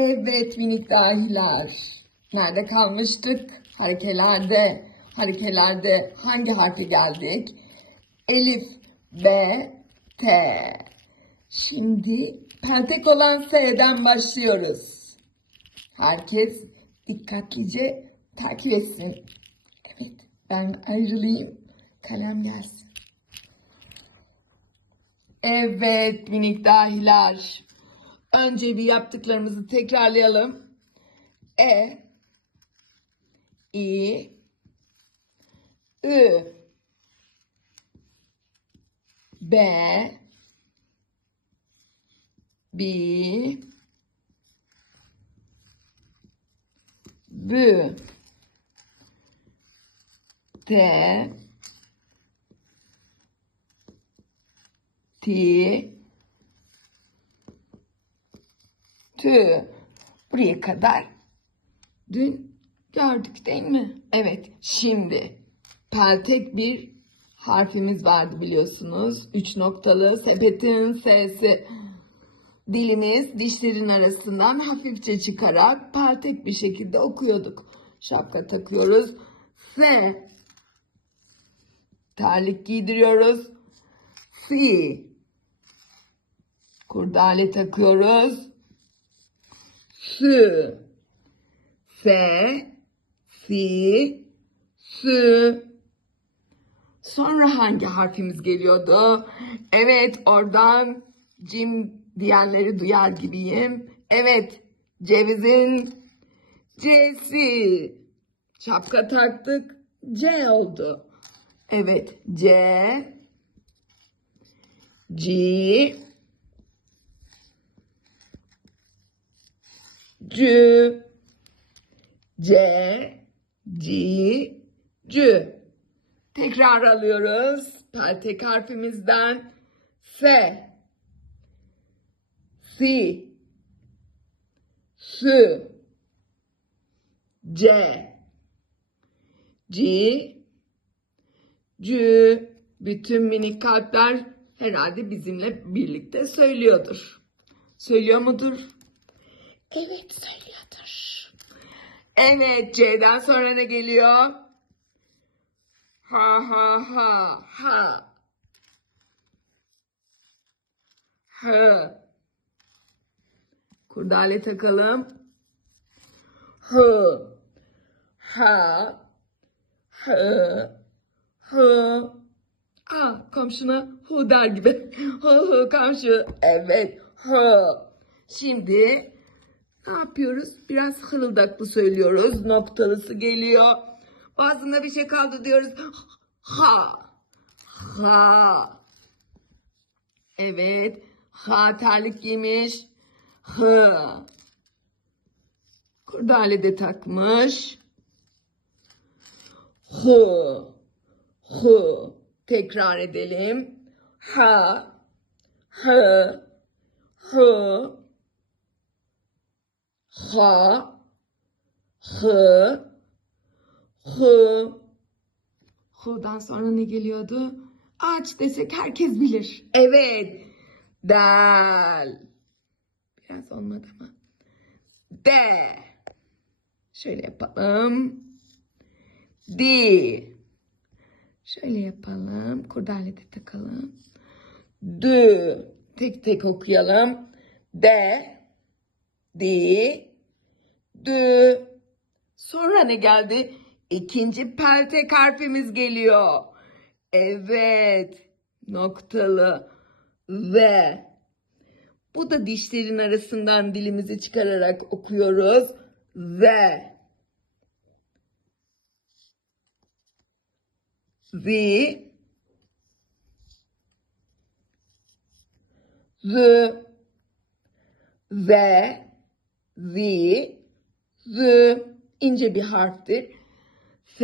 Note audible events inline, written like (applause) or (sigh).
Evet minik dahiler. Nerede kalmıştık? Harekelerde. Harekelerde hangi harfe geldik? Elif, B, T. Şimdi peltek olan S'den başlıyoruz. Herkes dikkatlice takip etsin. Evet ben ayrılayım. Kalem gelsin. Evet minik dahiler. Önce bir yaptıklarımızı tekrarlayalım. E, I, Ü, B, Bi, Bü, T, Ti, Tü. Buraya kadar dün gördük değil mi? Evet. Şimdi peltek bir harfimiz vardı biliyorsunuz. Üç noktalı sepetin sesi. Dilimiz dişlerin arasından hafifçe çıkarak peltek bir şekilde okuyorduk. Şapka takıyoruz. S. Terlik giydiriyoruz. Si. Kurdale takıyoruz. Sı. Se. Si. Sı. Sonra hangi harfimiz geliyordu? Evet oradan cim diyenleri duyar gibiyim. Evet cevizin C'si. Şapka taktık. C oldu. Evet C. G. C, C, C, C. Tekrar alıyoruz. Peltek harfimizden F, Si, S, C, C, C. Bütün minik kalpler herhalde bizimle birlikte söylüyordur. Söylüyor mudur? Evet söylüyordur. Evet C'den sonra ne geliyor? Ha ha ha ha. H. Kurdale takalım. H. Ha. H. H. Aa, komşuna hu der gibi. (laughs) Hu hu komşu. Evet. H. Şimdi ne yapıyoruz? Biraz hırıldaklı söylüyoruz. Noktalısı geliyor. Bazında bir şey kaldı diyoruz. Ha. Ha. Evet. Ha terlik giymiş. Hı. Kurdale de takmış. Hu. Hu. Tekrar edelim. Ha. Hı. Hı. Ha, hı, hı. Hu'dan sonra ne geliyordu? Ağaç desek herkes bilir. Evet. Del. Biraz olmadı ama. De. Şöyle yapalım. Di. Şöyle yapalım. Kurdale de takalım. Dü. Tek tek okuyalım. De. Di, dü. Sonra ne geldi? İkinci peltek harfimiz geliyor. Evet. Noktalı. Ve. Bu da dişlerin arasından dilimizi çıkararak okuyoruz. Ve. Zi. Z. Ve zi, z ince bir harftir. F